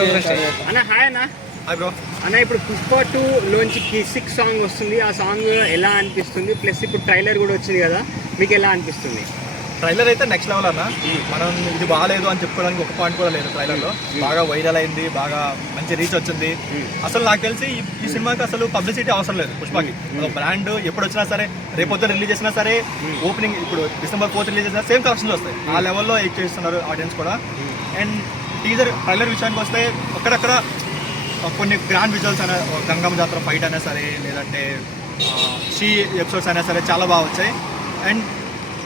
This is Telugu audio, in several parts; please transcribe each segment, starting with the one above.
అన్న హాయ్ అన్న. బ్రో అన్న ఇప్పుడు పుష్ప 2 లోంచి కిసిక్ సాంగ్ వస్తుంది. ఆ సాంగ్ ఎలా అనిపిస్తుంది? ప్లస్ ఇప్పుడు ట్రైలర్ కూడా వచ్చింది కదా, మీకు ఎలా అనిపిస్తుంది? ట్రైలర్ అయితే నెక్స్ట్ లెవెల్ అన్న. మనం ఇది బాగాలేదు అని చెప్పుకోవడానికి ఒక పాయింట్ కూడా లేదు. ట్రైలర్లో బాగా వైరల్ అయింది, బాగా మంచి రీచ్ వచ్చింది. అసలు నాకు తెలిసి ఈ సినిమాకి అసలు పబ్లిసిటీ అవసరం లేదు. పుష్పకి బ్రాండ్ ఎప్పుడు వచ్చినా సరే, రేపొద్దు రిలీజ్ చేసినా సరే, ఓపెనింగ్ ఇప్పుడు December 4 రిలీజ్ చేసినా సేమ్ కలెక్షన్లు వస్తాయి. ఆ లెవెల్లో ఎక్ చేస్తున్నారు ఆడియన్స్ కూడా. అండ్ ట్రైలర్ విషయానికి వస్తే అక్కడక్కడ కొన్ని గ్రాండ్ విజువల్స్ అయినా, గంగమ్మ జాతర ఫైట్ అయినా సరే, లేదంటే షీ ఎపిసోడ్స్ అయినా సరే చాలా బాగా వచ్చాయి. అండ్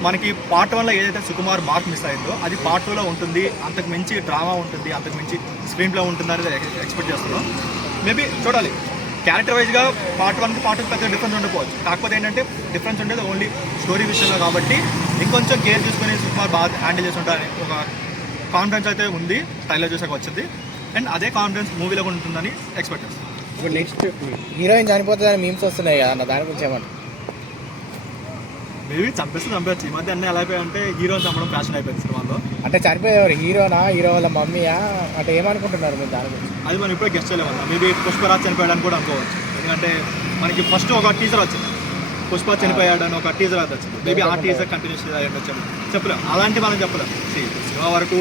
మనకి పార్ట్ 1లో ఏదైతే సుకుమార్ మార్క్ మిస్ అయిందో అది పార్ట్ 2లో ఉంటుంది. అంతకు మించి డ్రామా ఉంటుంది, అంతకు మించి స్క్రీన్ ప్లే ఉంటుంది అనేది ఎక్స్పెక్ట్ చేస్తున్నాం. మేబీ చూడాలి. క్యారెక్టర్ వైజ్గా పార్ట్ 1కి పార్ట్ 2 పెద్ద డిఫరెన్స్ ఉండకపోవచ్చు. కాకపోతే ఏంటంటే డిఫరెన్స్ ఉండేది ఓన్లీ స్టోరీ విషయంలో కాబట్టి ఇంకొంచెం కేర్ తీసుకొని సుకుమార్ బాగా హ్యాండిల్ చేసి ఉంటారని ఒక కాన్ఫిడెన్స్ అయితే ఉంది. ట్రైలర్ చూసాక వచ్చింది. అండ్ అదే కాన్ఫిడెన్స్ మూవీలో ఉంటుందని ఎక్స్పెక్ట్ చేస్తాం. ఇప్పుడు నెక్స్ట్ హీరోయిన్ చనిపోతుందని మీమ్స్ వస్తున్నాయి కదా అన్న, దాని గురించి ఏమంటారు? మేబీ చంపేచ్చు. ఈ మధ్య అన్నీ ఎలా అయిపోయాయంటే హీరోని చంపడం ఫ్యాషన్ అయిపోయింది సినిమాలో. అంటే చనిపోయేవారు హీరోనా, హీరో వాళ్ళ మమ్మీయా, అంటే ఏమనుకుంటున్నారు మీరు దాని గురించి? అది మనం ఇప్పుడే గెస్ట్ చేయలేమన్నా. మేబీ పుష్పరాజ్ చనిపోయాడని కూడా అనుకోవచ్చు. ఎందుకంటే మనకి ఫస్ట్ ఒక టీజర్ వచ్చింది, పుష్ప చనిపోయాడని ఒక టీజర్ అది వచ్చింది. మేబీ ఆ టీజర్ కంటిన్యూస్ వచ్చాము చెప్పలేం. అలాంటి మనం చెప్పలేం. సినిమా వరకు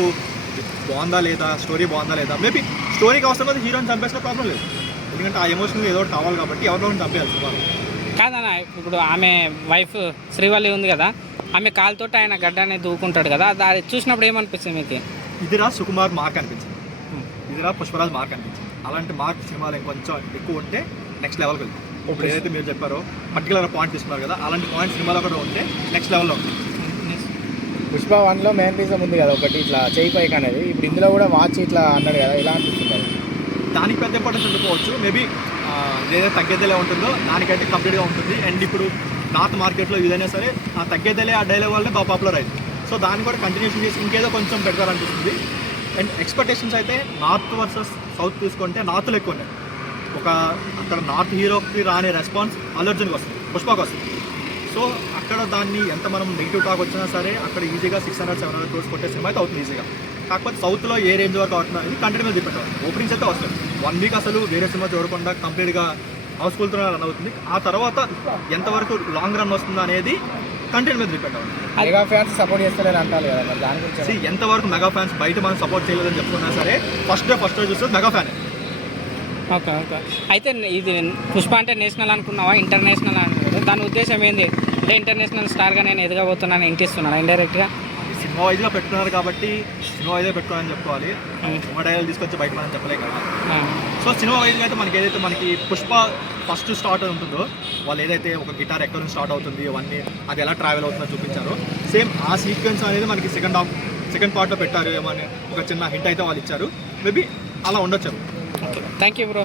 బాగుందా లేదా, స్టోరీ బాగుందా లేదా, మేబీ స్టోరీకి అవసరం లేదు, హీరోని చంపేసిన ప్రాబ్లం లేదు. ఎందుకంటే ఆ ఎమోషనల్ ఏదో ఒకటి కావాలి కాబట్టి ఎవరిలో చంపేయాలి సినిమాలో. కాదన్న, ఇప్పుడు ఆమె వైఫ్ శ్రీవల్లి ఉంది కదా, ఆమె కాలుతో ఆయన గడ్డని దూకుంటాడు కదా, అది చూసినప్పుడు ఏమనిపిస్తుంది మీకు? ఇదిరా సుకుమార్ మార్క్ అనిపించింది, ఇదిరా పుష్పరాజ్ మార్క్ అనిపించింది. అలాంటి మార్క్ సినిమాలు ఇంకొంచెం ఎక్కువ ఉంటే నెక్స్ట్ లెవెల్కి వెళ్తుంది. ఇప్పుడు ఏదైతే మీరు చెప్పారో పర్టికులర్ పాయింట్ తీసుకున్నారు కదా, అలాంటి పాయింట్ సినిమాలో కూడా ఉంటే నెక్స్ట్ లెవెల్లో ఉంటుంది. పుష్ప 1లో మెయిన్ రీజన్ ఉంది కదా ఒకటి, ఇట్లా చేయి పైకి అనేది. ఇప్పుడు ఇందులో కూడా వాచ్ ఇట్లా అన్నాడు కదా, ఇలా అనిపిస్తుంది. దానికి పెద్ద ఇంపార్టెన్స్ ఉండిపోవచ్చు. మేబీ ఏదైతే తగ్గేదేలే ఉంటుందో దానికైతే కంప్లీట్గా ఉంటుంది. అండ్ ఇప్పుడు నార్త్ మార్కెట్లో ఏదైనా సరే ఆ తగ్గేదేలే ఆ డైలాగ్ వల్లనే బాగా పాపులర్ అయింది. సో దాన్ని కూడా కంటిన్యూషన్ చేసి ఇంకేదో కొంచెం బెటర్ అనిపిస్తుంది. అండ్ ఎక్స్పెక్టేషన్స్ అయితే నార్త్ వర్సెస్ సౌత్ తీసుకుంటే నార్త్లో ఎక్కువ ఉన్నాయి. అక్కడ నార్త్ హీరోకి రాని రెస్పాన్స్ అల్లు అర్జున్కి వస్తుంది, పుష్పకి వస్తుంది. సో అక్కడ దాన్ని ఎంత మనం నెగిటివ్ టాక్ వచ్చినా సరే అక్కడ ఈజీగా 600-700 crores కొట్టే సినిమా అయితే అవుతుంది ఈజీగా. కాకపోతే సౌత్లో ఏ రేంజ్ వరకు అవుతుంది అనేది కంటెంట్ మీద డిపెండ్ అవుతుంది. ఓపెనింగ్స్ అయితే వస్తుంది. 1 వీక్ అసలు వేరే సినిమా చూడకుండా కంప్లీట్గా హౌస్ఫుల్తో రన్ అవుతుంది. ఆ తర్వాత ఎంతవరకు లాంగ్ రన్ వస్తుందో అనేది కంటెంట్ మీద డిపెండ్ అవుతుంది. మెగా ఫ్యాన్స్ సపోర్ట్ చేస్తలేరు అంటారు కదా, మరి దాని గురించి ఎంతవరకు మెగా ఫ్యాన్స్ బయట మనం సపోర్ట్ చేయలేదని చెప్పుకున్నా సరే ఫస్ట్ డే చూస్తే మెగా ఫ్యాన్. ఓకే. అయితే ఇది పుష్ప అంటే నేషనల్ అనుకున్నావా, ఇంటర్నేషనల్ అనుకున్నావా? దాని ఉద్దేశం ఏంది? అంటే ఇంటర్నేషనల్ స్టార్గా నేను ఎదగబోతున్నాను ఇంటిస్తున్నాను ఇండైరెక్ట్గా. సినిమా వైజ్గా పెట్టుకున్నారు కాబట్టి సినిమా వైజ్గా పెట్టుకోవాలని చెప్పుకోవాలి. సినిమా డైలాగ్ తీసుకొచ్చి బయట మనం చెప్పలే కదా. సో సినిమా వైజ్గా అయితే మనకి పుష్ప ఫస్ట్ స్టార్ట్ ఉంటుందో, వాళ్ళు ఏదైతే ఒక గిటార్ ఎక్కడ నుంచి స్టార్ట్ అవుతుంది అవన్నీ అది ఎలా ట్రావెల్ అవుతుందో చూపించారో సేమ్ ఆ సీక్వెన్స్ అనేది మనకి సెకండ్ పార్ట్లో పెట్టారు. ఏమని ఒక చిన్న హింట్ అయితే వాళ్ళు ఇచ్చారు. మేబీ అలా ఉండొచ్చు. Thank you bro.